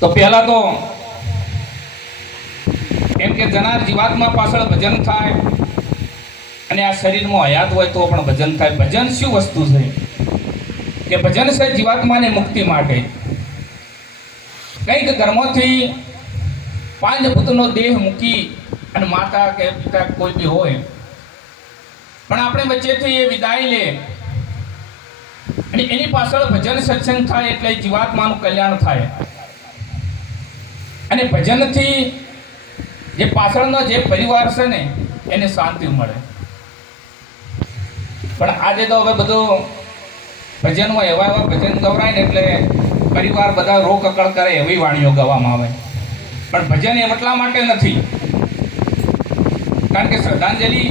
તો પહેલા તો એમ કે જનાર જીવાત્મા પાછળ ભજન થાય અને આ શરીરમાં હયાત હોય તો પણ ભજન થાય. ભજન શું વસ્તુ છે કે ભજન છે જીવાત્માને મુક્તિ માટે. કંઈક ઘરમાંથી પાંચ ભૂતનો દેહ મૂકી અને માતા કે પિતા કોઈ બી હોય પણ આપણે વચ્ચેથી એ વિદાય લે અને એની પાછળ ભજન સત્સંગ થાય એટલે જીવાત્માનું કલ્યાણ થાય. અને ભજનથી જે પાછળનો જે પરિવાર છે ને એને શાંતિ મળે. પણ આજે તો હવે બધું ભજનમાં એવા ભજન ગવરાય ને એટલે પરિવાર બધા રોકકળ કરે એવી વાણીઓ ગાવામાં આવે. પણ ભજન એટલા માટે નથી કારણ કે શ્રદ્ધાંજલિ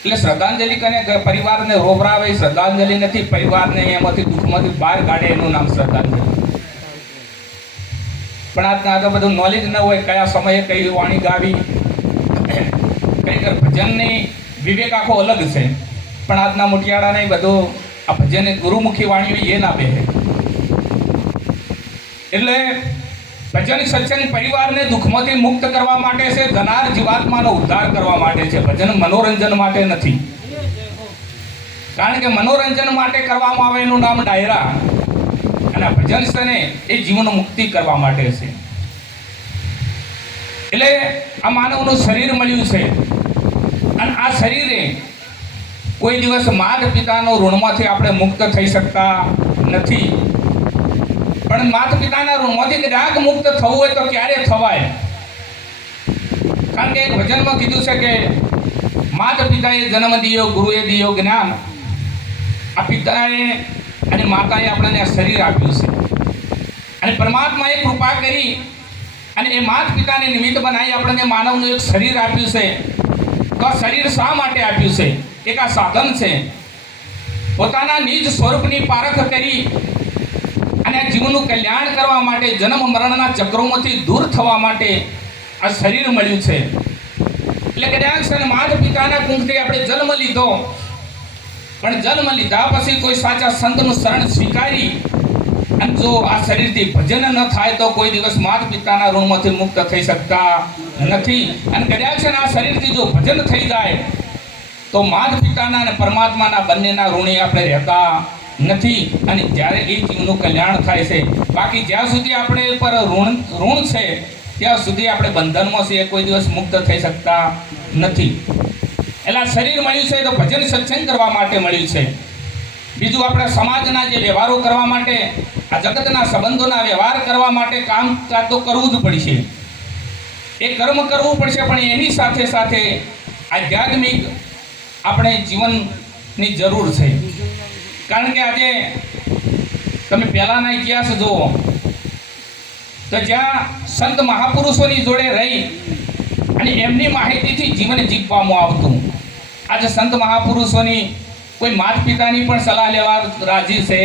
એટલે શ્રદ્ધાંજલિ કરીને પરિવારને રોવરાવે શ્રદ્ધાંજલિ નથી. પરિવારને એમાંથી દુઃખમાંથી બહાર કાઢે એનું નામ શ્રદ્ધાંજલિ. પણ આજના તો બધું નોલેજ ન હોય કયા સમયે કઈ વાણી ગાવી. ખરેખર ભજનની વિવેક આખો અલગ છે પણ આજના મુઠિયાળાને બધું આ ભજન ગુરુમુખી વાણીઓ એ ના બેસે. એટલે ભજન સત્સંગ પરિવારને દુઃખમાંથી મુક્ત કરવા માટે છે. ધનાર જીવાત્માનો ઉદ્ધાર કરવા માટે છે. ભજન મનોરંજન માટે નથી. કારણ કે મનોરંજન માટે કરવામાં આવે એનું નામ ડાયરા અને ભજન છે ને એ જીવન મુક્તિ કરવા માટે છે. એટલે આ માનવનું શરીર મળ્યું છે અને આ શરીરે કોઈ દિવસ માતા પિતાનો ઋણમાંથી આપણે મુક્ત થઈ શકતા નથી. પણ માતા પિતાના ઋણમાંથી કદાચ મુક્ત થવું હોય તો ક્યારે થવાય? કારણ કે એક ભજનમાં કીધું છે કે માતા પિતાએ જન્મ દિયો, ગુરુએ દિયો જ્ઞાન. આ પિતાએ અને માતાએ આપણને આ શરીર આપ્યું છે અને પરમાત્માએ કૃપા કરી અને એ માતા પિતાને નિમિત્ત બનાવી આપણને માનવનું એક શરીર આપ્યું છે. તો આ શરીર શા માટે આપ્યું છે? એક આ સાધન છે પોતાના નિજ સ્વરૂપની પારખ કરી અને આ જીવનનું કલ્યાણ કરવા માટે, જન્મ મરણના ચક્રોમાંથી દૂર થવા માટે આ શરીર મળ્યું છે. એટલે કદાચ માતા પિતાના કુંખથી આપણે જન્મ લીધો પણ જન્મ લીધા પછી કોઈ સાચા સંતનું શરણ સ્વીકારી અને જો આ શરીરથી ભજન ન થાય તો કોઈ દિવસ માતા પિતાના ઋણમાંથી મુક્ત થઈ શકતા નથી. અને કદાચ આ શરીરથી જો ભજન થઈ જાય તો માતા પિતાના અને પરમાત્માના બંનેના ઋણી આપણે રહેતા નથી અને જ્યારે એ જીવનું કલ્યાણ થાય છે. બાકી જ્યાં સુધી આપણે પર ઋણ છે ત્યાં સુધી આપણે બંધનમાં છીએ, કોઈ દિવસ મુક્ત થઈ શકતા નથી. એટલે આ શરીર મળ્યું છે તો ભજન સત્સંગ કરવા માટે મળ્યું છે. બીજું આપણે સમાજના જે વ્યવહારો કરવા માટે, આ જગતના સંબંધોના વ્યવહાર કરવા માટે કામકાજ તો કરવું જ પડશે. એ કર્મ કરવું પડશે પણ એની સાથે સાથે આધ્યાત્મિક આપણે જીવનની જરૂર છે. કારણ કે આજે તમે પહેલાના ઇતિહાસ જુઓ તો જ્યાં સંત મહાપુરુષોની જોડે રહી અને એમની માહિતીથી જીવન જીવવામાં આવતું. આજે સંત મહાપુરુષોની કોઈ માતા પિતાની પણ સલાહ લેવા રાજી છે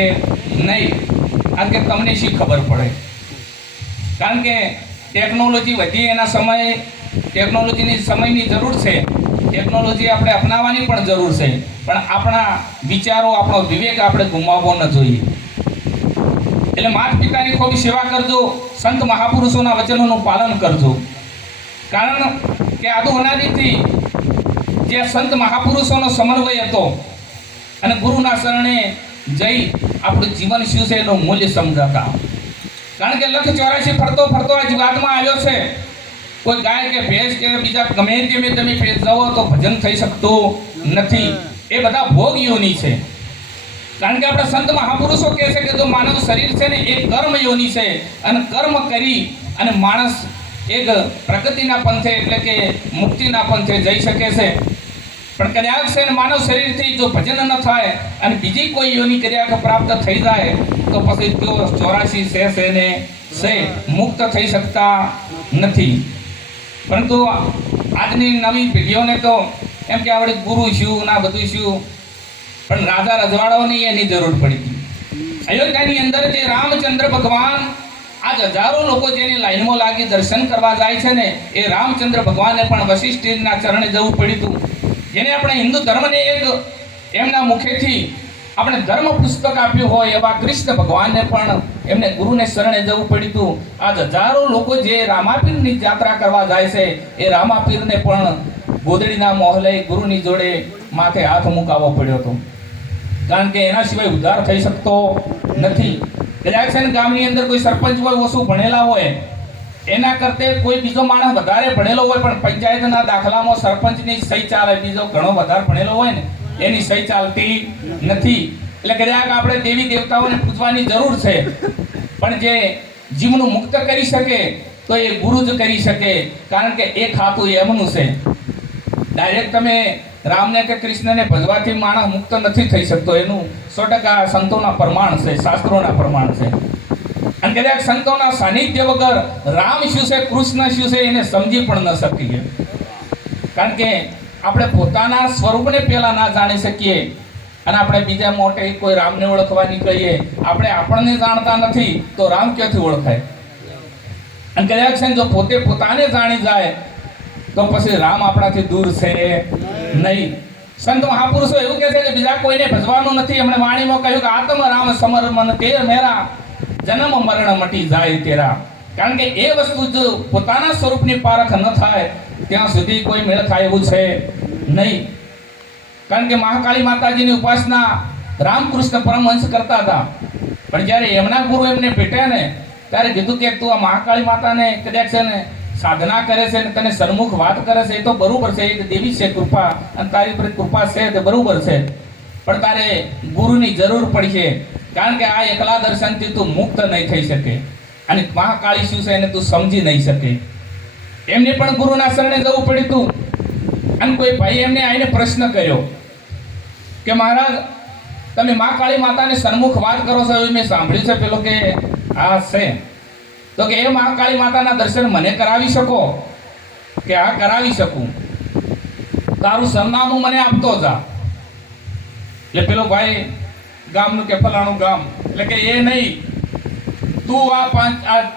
નહીં. કારણ કે તમને શી ખબર પડે? કારણ કે ટેકનોલોજી વધી એના સમયે ટેકનોલોજીની સમયની જરૂર છે. ટેકનોલોજી આપણે અપનાવવાની પણ જરૂર છે પણ આપણા વિચારો, આપણો વિવેક આપણે ગુમાવવો ન જોઈએ. એટલે માતા પિતાની ખૂબ સેવા કરજો, સંત મહાપુરુષોના વચનોનું પાલન કરજો. કારણ કે આદુ અનાદિથી જે સંત મહાપુરુષોનો સમન્વય હતો અને ગુરુના શરણે જઈ આપણું જીવન શું છે એનું મૂલ્ય સમજાતા. કારણ કે 184 ફરતો ફરતો આ જીવાતમાં આવ્યો છે. કોઈ ગાય કે ભેંસ કે બીજા ગમે તમે ભેંસ જાઓ તો ભજન થઈ શકતું નથી. એ બધા ભોગ યોની છે. કારણ કે આપણા સંત મહાપુરુષો કહે છે કે જો માનવ શરીર છે ને એ કર્મ યોની છે અને કર્મ કરી અને માણસ એક પ્રગતિના પંથે એટલે કે મુક્તિના પંથે જઈ શકે છે. પણ કદાચ છે ને માનવ શરીરથી જો ભજન ન થાય અને બીજી કોઈ યોની ક્રિયા પ્રાપ્ત થઈ જાય તો પછી તેઓ 84 છે ને મુક્ત થઈ શકતા નથી. પરંતુ આજની નવી પેઢીઓને તો એમ કે આપણે ગુરુ શું ના બધું શું, પણ રાજા રજવાડાઓની એની જરૂર પડી. અયોધ્યાની અંદર જે રામચંદ્ર ભગવાન આજ હજારો લોકો જેની લાઈનમાં લાગી દર્શન કરવા જાય છે ને એ રામચંદ્ર ભગવાનને પણ વશિષ્ઠના ચરણે જવું પડ્યું હતું. જેને આપણે હિન્દુ ધર્મને એક એમના મુખેથી આપણે ધર્મ પુસ્તક આપ્યું હોય એવા કૃષ્ણ ભગવાનને પણ એમને ગુરુને શરણે જવું પડ્યું હતું. આજ હજારો લોકો જે રામાપીરની યાત્રા કરવા જાય છે એ રામાપીરને પણ ગોદડીના મોહલે ગુરુની જોડે માથે હાથ મુકાવવો પડ્યો હતો, કારણ કે એના સિવાય ઉદ્ધાર થઈ શકતો નથી. કદાચ છે ને ગામની અંદર કોઈ સરપંચ હોય ઓછું ભણેલા હોય એના કરતે કોઈ બીજો માણસ વધારે ભણેલો હોય પણ પંચાયતના દાખલામાં સરપંચની સહી ચાલે, બીજો ઘણો વધારે ભણેલો હોય ને એની સહી ચાલતી નથી. એટલે કદાચ આપણે દેવી દેવતાઓને પૂજવાની જરૂર છે, પણ જે જીવનું મુક્ત કરી શકે તો એ ગુરુ જ કરી શકે, કારણ કે એ ખાતું એમનું છે. ડાયરેક્ટ તમે રામને કે કૃષ્ણને ભજવાથી માણસ મુક્ત નથી થઈ શકતો, એનું 100% સંતોના પ્રમાણ છે, શાસ્ત્રોના પ્રમાણ છે. અને કદાચ સંતોના સાનિધ્ય વગર રામ શું છે કૃષ્ણ શું છે એને સમજી પણ ન શકીએ, કારણ કે આપણે પોતાના સ્વરૂપને પહેલા ના જાણી શકીએ અને આપણે બીજા મોટે કોઈ રામને ઓળખવા નીકળીએ. આપણે આપણને જાણતા નથી તો રામ ક્યાંથી ઓળખાય? અને કદાચ જો પોતે પોતાને જાણી જાય તો પછી રામ આપણાથી દૂર છે નહીં. સંત મહાપુરુષો એવું કહે છે કે બીજા કોઈને ભજવાનું નથી. એમણે વાણીમાં કહ્યું કે આત્મ રામ સમર મન તે મેરા જન્મ મરણ મટી જાય તેરા. કારણ કે એ વસ્તુ જો પોતાના સ્વરૂપની પારખ ન થાય ત્યાં સુધી કોઈ મેળ થાય એવું છે નહીં. કારણ કે મહાકાળી માતાજીની ઉપાસના રામકૃષ્ણ પરમહંસ કરતા હતા, પણ જ્યારે એમના ગુરુ એમને ભેટ્યા ને ત્યારે કીધું કે તું આ મહાકાળી માતાને કદાચ છે ને સાધના કરે છે ને તને સન્મુખ વાત કરે છે એ તો બરોબર છે, એ દેવી છે કૃપા અને તારી પર કૃપા છે તે બરોબર છે, પણ તારે ગુરુની જરૂર પડશે, કારણ કે આ એકલા દર્શનથી તું મુક્ત નહીં થઈ શકે અને મહાકાળી શું છે એને તું સમજી નહીં શકે. એમને પણ ગુરુના શરણે જવું પડ્યું હતું. અને કોઈ ભાઈ એમને આવીને પ્રશ્ન કર્યો કે મહારાજ તમે મહાકાળી માતાને સન્મુખ વાત કરો છો એવું મેં સાંભળ્યું છે, પેલો કે આ છે તો કે એ મહાકાળી માતાના દર્શન મને કરાવી શકો? કે હા કરાવી શકું, તારું સરનામું મને આપતો જા. એટલે પેલો ભાઈ ગામનું કે ફલાણું ગામ, એટલે કે એ નહીં, તું આ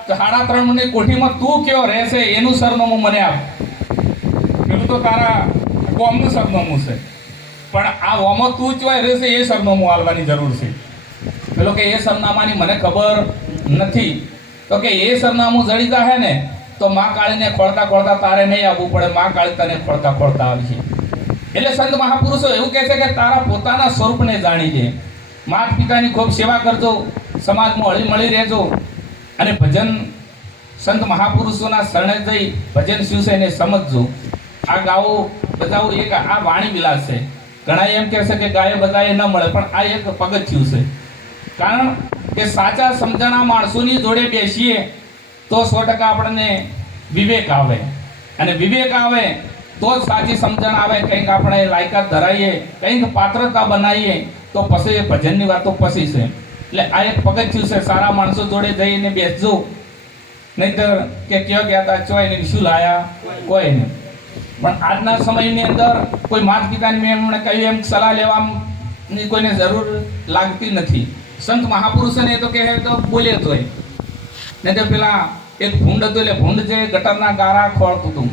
3.5 ની કોઠીમાં તું કયો રહેશે એનું સરનામું મને આપ. પેલું તો તારા ગામનું સરનામું છે, પણ આ ગામમાં તું ચોય રહેશે એ સરનામું આલવાની જરૂર છે. પેલો કે એ સરનામાની મને ખબર નથી. તો કે એ સરનામું જડી જાય ને તો મહાકાળીને ખોળતા ખોળતા તારે નહીં આવવું પડે, મહાકાળી તને ખોળતા ખોળતા આવશે. એટલે સંત મહાપુરુષો એવું કહે છે કે તારા પોતાના સ્વરૂપને જાણી લે, માતા પિતાની ખૂબ સેવા કરજો, સમાજમાં હળી મળી રહેજો અને ભજન સંત મહાપુરુષોના શરણે જઈ ભજન શું છે એને સમજજો. આ ગાવો બજાવું એક આ વાણી વિલાસ છે. ઘણા એમ કહે છે કે ગાય બજાય ન મળે, પણ આ એક પગથિયું છે. કારણ કે સાચા સમજણા માણસોની જોડે બેસીએ તો 100% આપણને વિવેક આવે, અને વિવેક આવે તો જ સાચી સમજણ આવે. કંઈક આપણે લાયકાત ધરાવીએ, કંઈક પાત્રતા બનાવીએ તો પછી ભજનની વાતો પછી છે. એટલે આ એક પગથિયું છે. સારા માણસો જોડે જઈને બેસજો, નહીંતર કે ક્યાં ગયા હતા ચોય નહીં, શું લાયા કોઈ નહીં. પણ આજના સમયની અંદર કોઈ માતા પિતાની મેં એમણે કહ્યું એમ સલાહ લેવાની કોઈને જરૂર લાગતી નથી. સંત મહાપુરુષોને તો કહે તો બોલે જ હોય. નહીં તો પેલા એક ભૂંડ હતું, એટલે ભૂંડ જે ગટરના ગારા ખોળતું હતું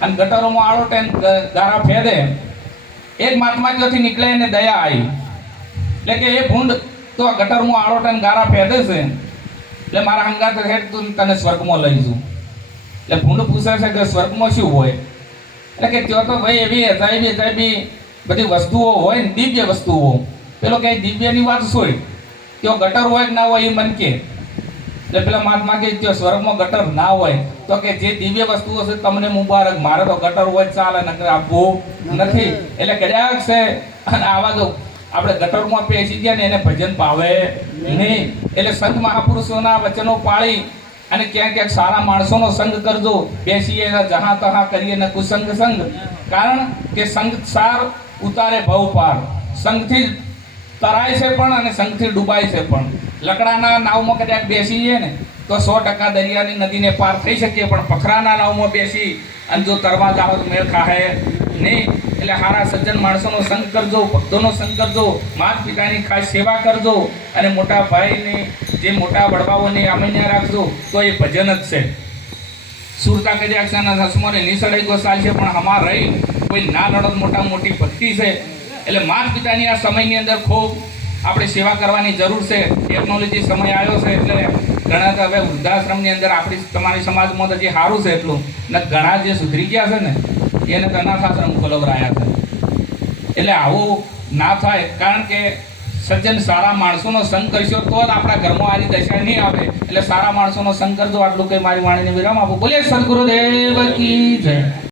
અને ગટરોમાં આળો ટેન ગારા ફેદે, એક મહાત્માજીથી નીકળે એને દયા આવી, એટલે કે એ ભૂંડ તો આ ગટરમાં આળો ટેન ગારા ફેદે છે, એટલે મારા હંગાત હેઠ તું તને સ્વર્ગમાં લઈ જઉં. એટલે ભૂંડ પૂછે છે કે સ્વર્ગમાં શું હોય? એટલે કે ત્યાં તો ભાઈ એવી અજાયબી બધી વસ્તુઓ હોય ને, દિવ્ય વસ્તુઓ. પેલો કે દિવ્યની વાત છોડ, ત્યાં ગટર હોય કે ના હોય એ મન કે. એટલે પેલા મહાત્મા કે ત્યાં સ્વર્ગમાં ગટર ના હોય તો કે જે દિવ્ય વસ્તુઓ છે તમને મુબારક, મારે તો ગટર હોય ચાલે, નકર આપવું નથી. એટલે કદાચ છે અને આવા જો આપણે ગટરમાં પેસી ગયા ને એને ભજન પાવે નહીં. એટલે સંત મહાપુરુષોના વચનો પાળી અને ક્યાંક ક્યાંક સારા માણસોનો સંગ કરજો. બેસીએ જહાં તહાં કરીએ ને કુસંગ સંગ, કારણ કે સંગ સાર ઉતારે ભવ પાર. સંગથી તરાય છે પણ અને સંગથી ડૂબાય છે પણ. લકડાના નાવમાં કદાચ બેસીએ ને તો 100% દરિયાની નદીને પાર થઈ શકીએ, પણ પખરાના નાવમાં બેસી અને જો તરવા જાઓ તો મેળ ખાહે નહીં. એટલે સારા સજ્જન માણસોનો સંગ કરજો, ભક્તોનો સંગ કરજો, માતા પિતાની ખાસ સેવા કરજો અને મોટા ભાઈની જે મોટા વડવાઓની આમૈયા રાખજો તો એ ભજન જ છે. સુરતા કજાક્ષાના હસમોને નિસળાઈ ગોસાલ છે, પણ હમાર રહી કોઈ ના લડત મોટા મોટી ભક્તિ છે. એટલે માતા પિતાની આ સમયની અંદર ખૂબ આપણે સેવા કરવાની જરૂર છે. ટેકનોલોજી સમય આવ્યો છે એટલે ઘણા તો હવે વૃદ્ધાશ્રમની અંદર આપણી તમારી સમાજમાં તો જે સારું છે એટલું ને ઘણા જે સુધરી ગયા છે ને એને તો અનાથ આશ્રમ ખોલવરાયા છે. એટલે આવું ના થાય, કારણ કે સજ્જન સારા માણસોનો સંગ કરશો તો જ આપણા ઘરમાં આની દશા નહીં આવે. એટલે સારા માણસોનો સંગ કરજો. આટલું કંઈ મારી વાણીને વિરામ આપો. બોલે સદગુરુદેવ કી જય.